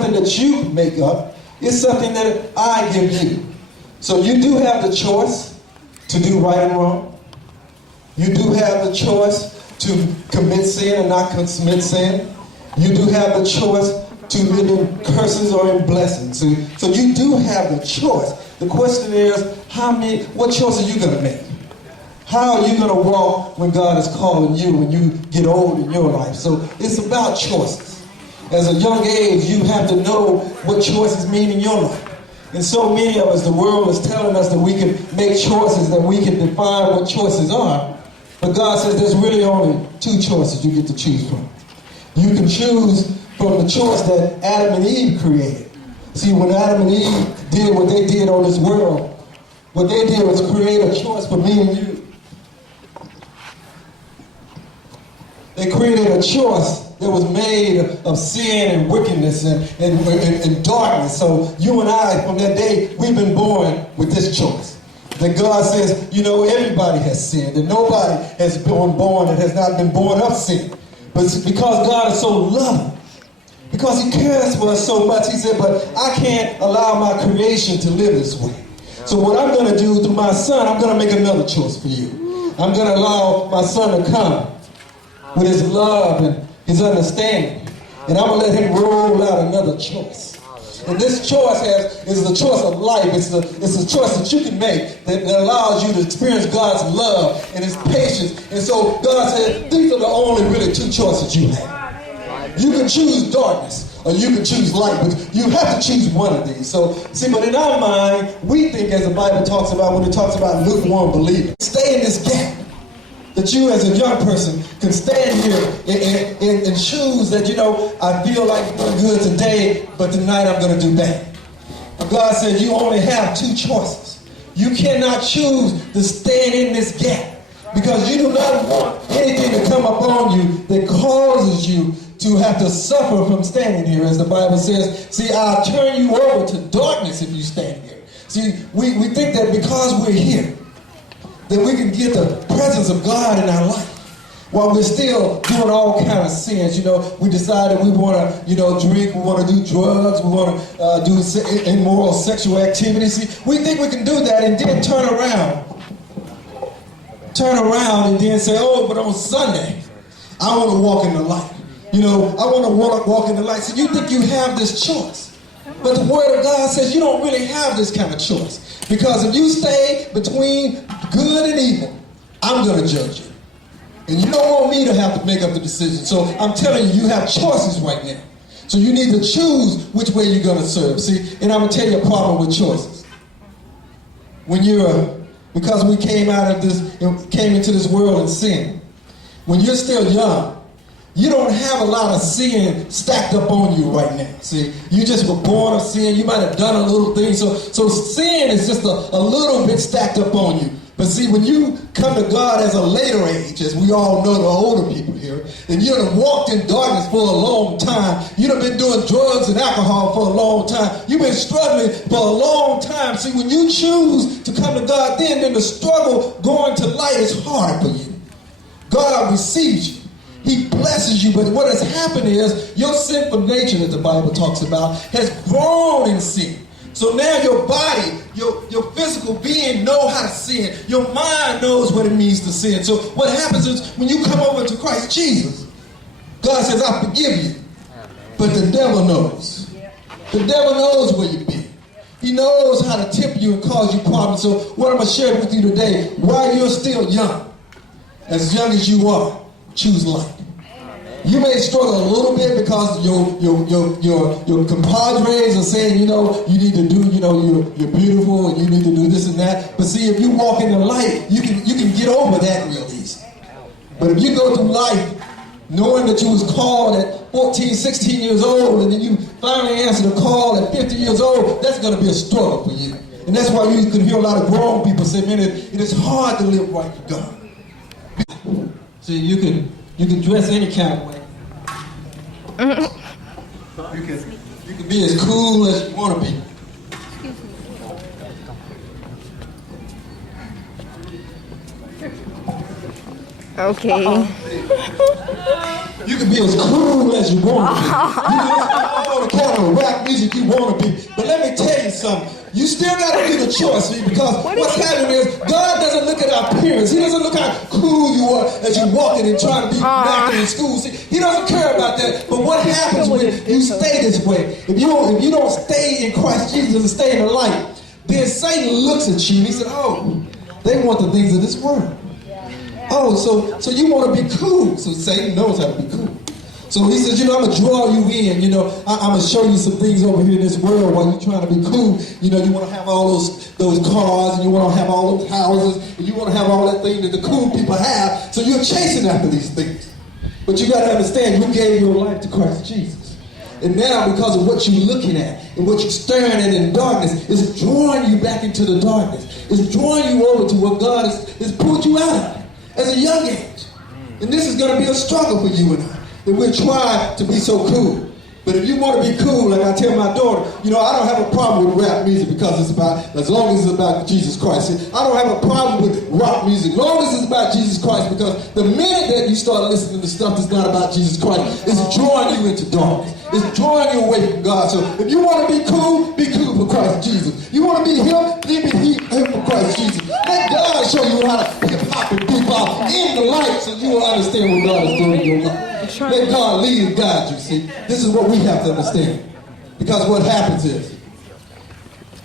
something that you make up. It's something that I give you. So you do have the choice to do right and wrong. You do have the choice to commit sin and not commit sin. You do have the choice to live in curses or in blessings. So you do have the choice. The question is, what choice are you going to make? How are you going to walk when God is calling you when you get old in your life? So it's about choices. As a young age, you have to know what choices mean in your life. And so many of us, the world is telling us that we can make choices, that we can define what choices are. But God says there's really only two choices you get to choose from. You can choose from the choice that Adam and Eve created. See, when Adam and Eve did what they did on this world, what they did was create a choice for me and you. They created a choice that was made of sin and wickedness and darkness. So you and I, from that day, we've been born with this choice. That God says, everybody has sinned, and nobody has been born that has not been born of sin. But because God is so loving, because he cares for us so much, he said, but I can't allow my creation to live this way. So what I'm going to do through my son, I'm going to make another choice for you. I'm going to allow my son to come with his love and his understanding. And I'm going to let him roll out another choice. And this choice is the choice of life. It's a choice that you can make that allows you to experience God's love and his patience. And so God said, these are the only really two choices you have. You can choose darkness or you can choose light, but you have to choose one of these. So, see, but in our mind, we think, as the Bible talks about when it talks about lukewarm believers, stay in this gap. That you as a young person can stand here and choose that, I feel like doing good today, but tonight I'm going to do bad. But God says you only have two choices. You cannot choose to stand in this gap because you do not want anything to come upon you that causes you to have to suffer from standing here, as the Bible says. See, I'll turn you over to darkness if you stand here. See, we think that because we're here, that we can get the presence of God in our life while we're still doing all kinds of sins. We decided we want to, drink, we want to do drugs, we want to do immoral sexual activities. See, we think we can do that and then turn around and then say, oh, but on Sunday, I want to walk in the light. I want to walk in the light. So you think you have this choice. But the Word of God says you don't really have this kind of choice. Because if you stay between good and evil, I'm going to judge you. And you don't want me to have to make up the decision. So I'm telling you, you have choices right now. So you need to choose which way you're going to serve. See, and I'm going to tell you a problem with choices. Because we came into this world in sin. When you're still young, you don't have a lot of sin stacked up on you right now. See, you just were born of sin. You might have done a little thing. So sin is just a little bit stacked up on you. But see, when you come to God as a later age, as we all know, the older people here, and you have walked in darkness for a long time. You've been doing drugs and alcohol for a long time. You've been struggling for a long time. See, when you choose to come to God, then the struggle going to light is hard for you. God receives you. He blesses you, but what has happened is your sinful nature that the Bible talks about has grown in sin. So now your body, your physical being know how to sin. Your mind knows what it means to sin. So what happens is when you come over to Christ Jesus, God says, I forgive you. But the devil knows. The devil knows where you've been. He knows how to tempt you and cause you problems. So what I'm going to share with you today, while you're still young as you are, choose light. You may struggle a little bit because your compadres are saying, you need to do, you're beautiful and you need to do this and that. But see, if you walk in the light, you can get over that real easy. But if you go through life knowing that you was called at 14, 16 years old, and then you finally answer the call at 50 years old, that's going to be a struggle for you. And that's why you can hear a lot of grown people say, man, it is hard to live right for God. See, you can dress any kind of way. You can be as cool as you want to be. Okay. You can be as cool as you want to be. You can listen to all the kind of rap music you want to be. But let me tell you something. You still got to do the choice, see, because what's happening is God doesn't look at our appearance. He doesn't look how cool you are as you're walking and trying to be acting in school. See, He doesn't care about that. But what happens when you stay this way? If you don't stay in Christ Jesus and stay in the light, then Satan looks at you and he said, oh, they want the things of this world. Oh, so you want to be cool. So Satan knows how to be cool. So he says, I'm going to draw you in. I'm going to show you some things over here in this world while you're trying to be cool. You want to have all those cars, and you want to have all those houses, and you want to have all that thing that the cool people have. So you're chasing after these things. But you got to understand, you gave your life to Christ Jesus. And now, because of what you're looking at and what you're staring at in darkness, it's drawing you back into the darkness. It's drawing you over to what God has pulled you out of as a young age. And this is going to be a struggle for you and I. That we're trying to be so cool. But if you want to be cool, like I tell my daughter, I don't have a problem with rap music because it's about, as long as it's about Jesus Christ. I don't have a problem with rock music, as long as it's about Jesus Christ, because the minute that you start listening to stuff that's not about Jesus Christ, it's drawing you into darkness. It's drawing you away from God. So if you want to be cool for Christ Jesus. You want to be him, then be him for Christ Jesus. Let God show you how to hip-hop and bebop in the light so you will understand what God is doing in your life. Let God lead and guide you, see. This is what we have to understand. Because what happens is,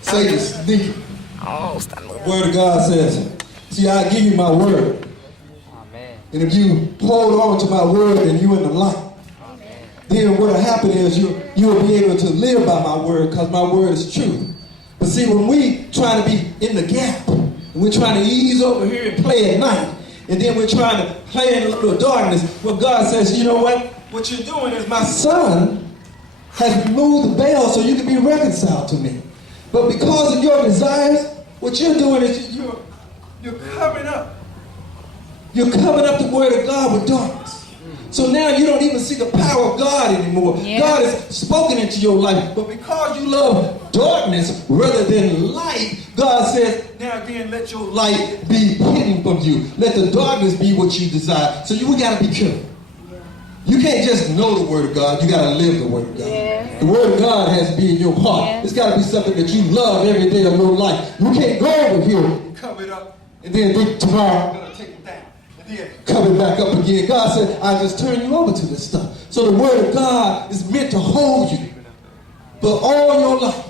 Satan's sneaky. The word of God says, see, I give you my word. And if you hold on to my word and you're in the light, then what will happen is you will be able to live by my word because my word is true. But see, when we try to be in the gap, and we're trying to ease over here and play at night, and then we're trying to play in a little darkness, well, God says, you know what? What you're doing is my son has removed the veil so you can be reconciled to me. But because of your desires, what you're doing is you're covering up. You're covering up the word of God with darkness. So now you don't even see the power of God anymore. Yeah. God has spoken into your life. But because you love darkness rather than light, God says, now again, let your light be hidden from you. Let the darkness be what you desire. So we got to be careful. You can't just know the word of God. You got to live the word of God. Yeah. The word of God has to be in your heart. Yeah. It's got to be something that you love every day of your life. You can't go over here and cover it up and then think tomorrow I'm going to take it down. Coming back up again. God said, I just turn you over to this stuff. So the word of God is meant to hold you for all your life.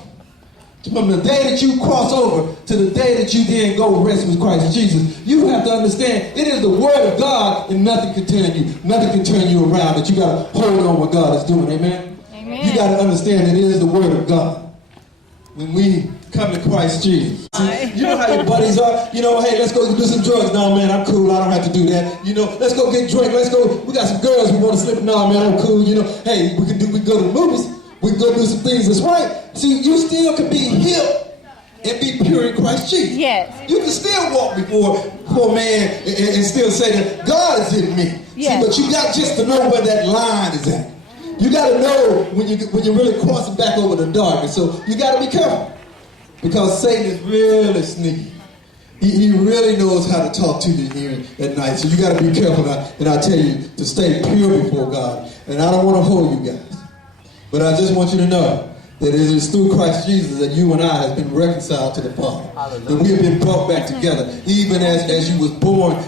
From the day that you cross over to the day that you then go rest with Christ Jesus, you have to understand it is the word of God and nothing can turn you. Nothing can turn you around. That you got to hold on what God is doing. Amen? Amen. You got to understand that it is the word of God. When we come to Christ Jesus. See, you know how your buddies are. Hey, let's go do some drugs. No, man, I'm cool. I don't have to do that. Let's go get drunk. Let's go. We got some girls we want to slip. No, man, I'm cool. Hey, we go to the movies. We can go do some things that's right. See, you still can be healed and be pure in Christ Jesus. Yes. You can still walk before man and still say that God is in me. Yes. See, but you got just to know where that line is at. You got to know when you're really crossing back over the darkness. So you got to be careful. Because Satan is really sneaky. He really knows how to talk to you here at night. So you got to be careful. And I tell you to stay pure before God. And I don't want to hold you guys. But I just want you to know that it is through Christ Jesus that you and I have been reconciled to the Father. Hallelujah. That we have been brought back together. Even as you was born,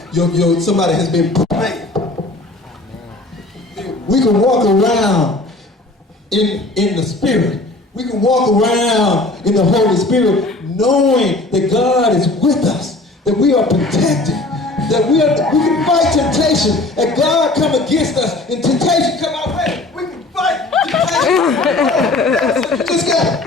somebody has been praying. We can walk around in the Spirit. We can walk around in the Holy Spirit knowing that God is with us, that we are protected, that we can fight temptation, and God come against us, and temptation come our way. We can fight temptation.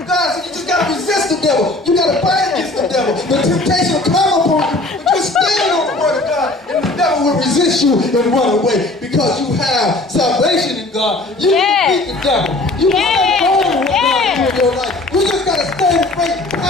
God said you just got to resist the devil. You got to fight against the devil. The temptation will come upon you, but just stand on the word of God, and the devil will resist you and run away because you have salvation in God. You can beat the devil. You can go on with God in your life. You just got to stay in faith.